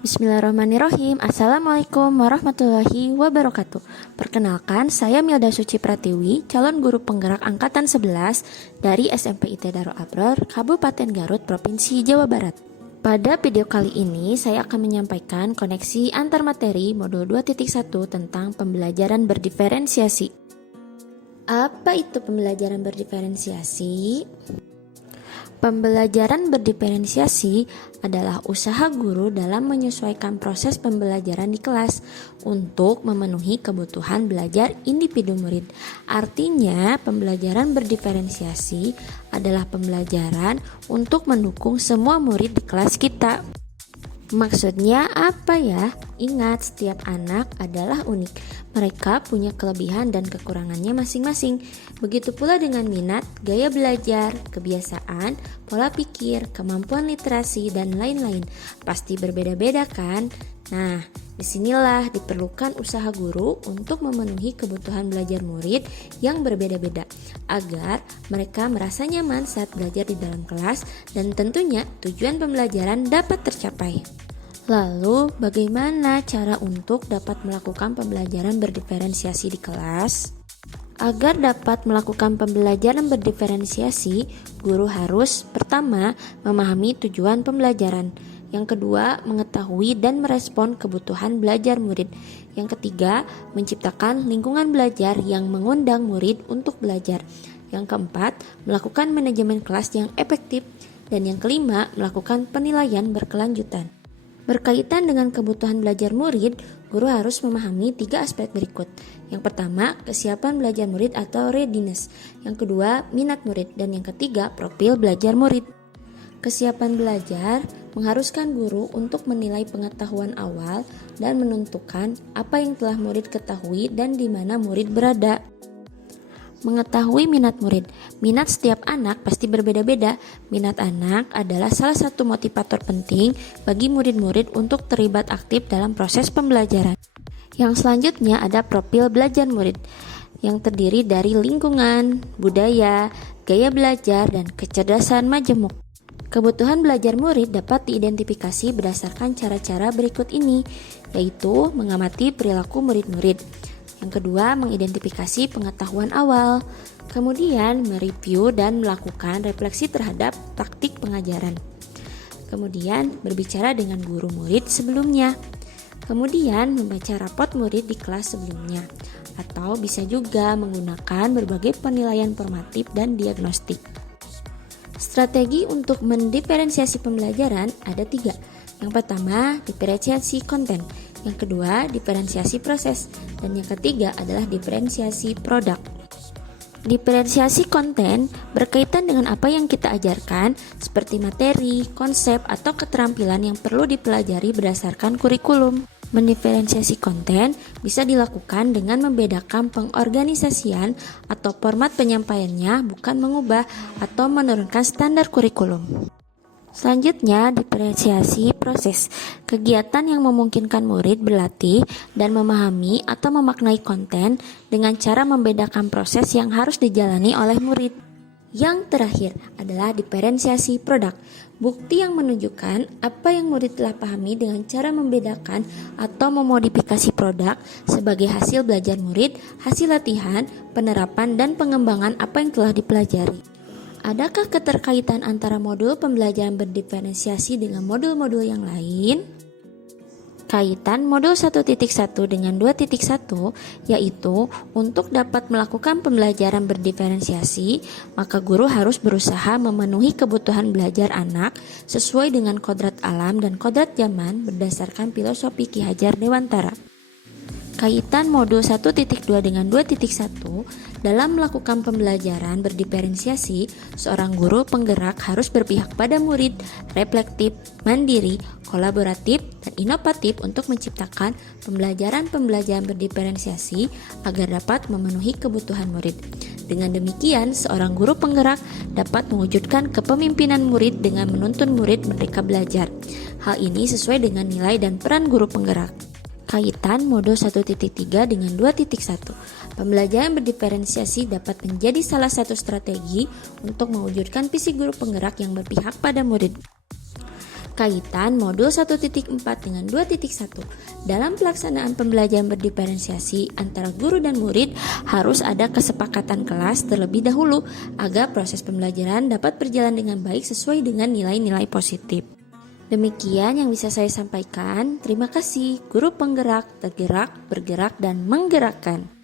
Bismillahirrahmanirrahim. Assalamualaikum warahmatullahi wabarakatuh. Perkenalkan, saya Milda Suci Pratiwi, calon guru penggerak angkatan 11 dari SMP IT Darul Abror, Kabupaten Garut, Provinsi Jawa Barat. Pada video kali ini, saya akan menyampaikan koneksi antar materi modul 2.1 tentang pembelajaran berdiferensiasi. Apa itu pembelajaran berdiferensiasi? Pembelajaran berdiferensiasi adalah usaha guru dalam menyesuaikan proses pembelajaran di kelas untuk memenuhi kebutuhan belajar individu murid. Artinya, pembelajaran berdiferensiasi adalah pembelajaran untuk mendukung semua murid di kelas kita. Maksudnya apa ya? Ingat, setiap anak adalah unik. Mereka punya kelebihan dan kekurangannya masing-masing. Begitu pula dengan minat, gaya belajar, kebiasaan, pola pikir, kemampuan literasi, dan lain-lain. Pasti berbeda-beda kan? Nah, disinilah diperlukan usaha guru untuk memenuhi kebutuhan belajar murid yang berbeda-beda agar mereka merasa nyaman saat belajar di dalam kelas dan tentunya tujuan pembelajaran dapat tercapai. Lalu, bagaimana cara untuk dapat melakukan pembelajaran berdiferensiasi di kelas? Agar dapat melakukan pembelajaran berdiferensiasi, guru harus pertama memahami tujuan pembelajaran. Yang kedua, mengetahui dan merespon kebutuhan belajar murid. Yang ketiga, menciptakan lingkungan belajar yang mengundang murid untuk belajar. Yang keempat, melakukan manajemen kelas yang efektif. Dan yang kelima, melakukan penilaian berkelanjutan. Berkaitan dengan kebutuhan belajar murid, guru harus memahami 3 aspek berikut. Yang pertama, kesiapan belajar murid atau readiness. Yang kedua, minat murid. Dan yang ketiga, profil belajar murid. Kesiapan belajar mengharuskan guru untuk menilai pengetahuan awal dan menentukan apa yang telah murid ketahui dan di mana murid berada. Mengetahui minat murid. Minat setiap anak pasti berbeda-beda. Minat anak adalah salah satu motivator penting bagi murid-murid untuk terlibat aktif dalam proses pembelajaran. Yang selanjutnya ada profil belajar murid, yang terdiri dari lingkungan, budaya, gaya belajar, dan kecerdasan majemuk. Kebutuhan belajar murid dapat diidentifikasi berdasarkan cara-cara berikut ini, yaitu mengamati perilaku murid-murid. Yang kedua, mengidentifikasi pengetahuan awal. Kemudian, mereview dan melakukan refleksi terhadap taktik pengajaran. Kemudian, berbicara dengan guru murid sebelumnya. Kemudian, membaca rapot murid di kelas sebelumnya. Atau bisa juga menggunakan berbagai penilaian formatif dan diagnostik. Strategi untuk mendiferensiasi pembelajaran ada 3. Yang pertama, diferensiasi konten. Yang kedua, diferensiasi proses. Dan yang ketiga adalah diferensiasi produk. Diferensiasi konten berkaitan dengan apa yang kita ajarkan, seperti materi, konsep, atau keterampilan yang perlu dipelajari berdasarkan kurikulum. Mendiferensiasi konten bisa dilakukan dengan membedakan pengorganisasian atau format penyampaiannya, bukan mengubah atau menurunkan standar kurikulum. Selanjutnya, diferensiasi proses. Kegiatan yang memungkinkan murid berlatih dan memahami atau memaknai konten dengan cara membedakan proses yang harus dijalani oleh murid. Yang terakhir adalah diferensiasi produk. Bukti yang menunjukkan apa yang murid telah pahami dengan cara membedakan atau memodifikasi produk sebagai hasil belajar murid, hasil latihan, penerapan, dan pengembangan apa yang telah dipelajari. Adakah keterkaitan antara modul pembelajaran berdiferensiasi dengan modul-modul yang lain? Kaitan modul 1.1 dengan 2.1 yaitu untuk dapat melakukan pembelajaran berdiferensiasi, maka guru harus berusaha memenuhi kebutuhan belajar anak sesuai dengan kodrat alam dan kodrat zaman berdasarkan filosofi Ki Hajar Dewantara. Kaitan modul 1.2 dengan 2.1 dalam melakukan pembelajaran berdiferensiasi, seorang guru penggerak harus berpihak pada murid, reflektif, mandiri, kolaboratif, dan inovatif untuk menciptakan pembelajaran berdiferensiasi agar dapat memenuhi kebutuhan murid. Dengan demikian, seorang guru penggerak dapat mewujudkan kepemimpinan murid dengan menuntun murid merdeka belajar. Hal ini sesuai dengan nilai dan peran guru penggerak. Kaitan modul 1.3 dengan 2.1. Pembelajaran berdiferensiasi dapat menjadi salah satu strategi untuk mewujudkan visi guru penggerak yang berpihak pada murid. Kaitan modul 1.4 dengan 2.1. Dalam pelaksanaan pembelajaran berdiferensiasi antara guru dan murid harus ada kesepakatan kelas terlebih dahulu agar proses pembelajaran dapat berjalan dengan baik sesuai dengan nilai-nilai positif. Demikian yang bisa saya sampaikan. Terima kasih. Guru penggerak, tergerak, bergerak, dan menggerakkan.